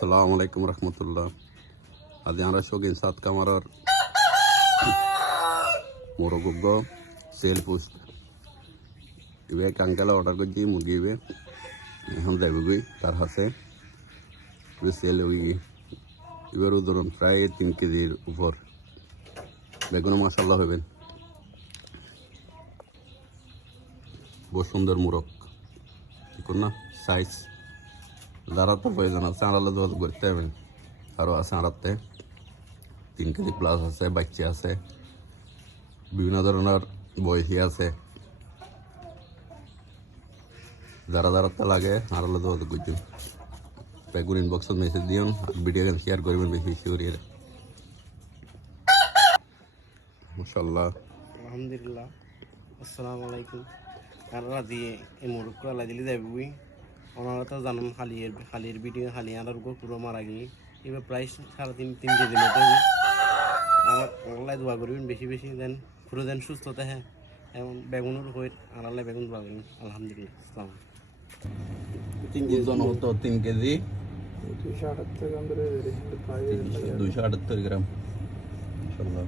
আসসালামু আলাইকুম রহমতুল্লাহ। আজ আমরা শৌখিন সাত কামারার মোরগ সেল পোস্ট ইবে কাঙ্কালা অর্ডার করছি মুরগি ইবে এখন যাবি তার হাসে সেল হয়ে এবার ওজন প্রায় 3 কেজির উপর। বেগুন মাসাল্লাহ হবেন, বহু সুন্দর মোরগ না সাইজ। যারা তো প্রয়োজন আছে আড়ালে যোগাযোগ করতে হবেন। আরও আছে আড়াতে 3 কেজি প্লাস আছে, বাচ্চা আছে, বিভিন্ন ধরনের বয়সী আছে। যারা যারাতে লাগে আড়ালে যোগাযোগ করছেন। বেগুন ইনবক্সত মেসেজ দিন, ভিডিও শেয়ার করবেন বেশি বেশি করিয়ে। মাশাআল্লাহ, আলহামদুলিল্লাহ। আসসালামু আলাইকুম। আপনারা দিয়ে এই মুরুখ আল্লাহ দিলে যাবি ওনারা তো জানেন হালির ভিডিও হালি আর পুরো মারা গিয়ে এবার প্রায় 3.5 কেজি মতো। আমার আল্লাহ দোয়া করবেন বেশি বেশি দেন, পুরো দেন সুস্থতা। হ্যাঁ, এমন বেগুনের হয়ে আর আল্লাহ বেগুন দোয়া করবেন। আলহামদুলিল্লাহ। আসসালাম। 3 কেজি ওজন হতো 3 কেজি 278 গ্রাম ধরে 278 গ্রাম। মাশাআল্লাহ।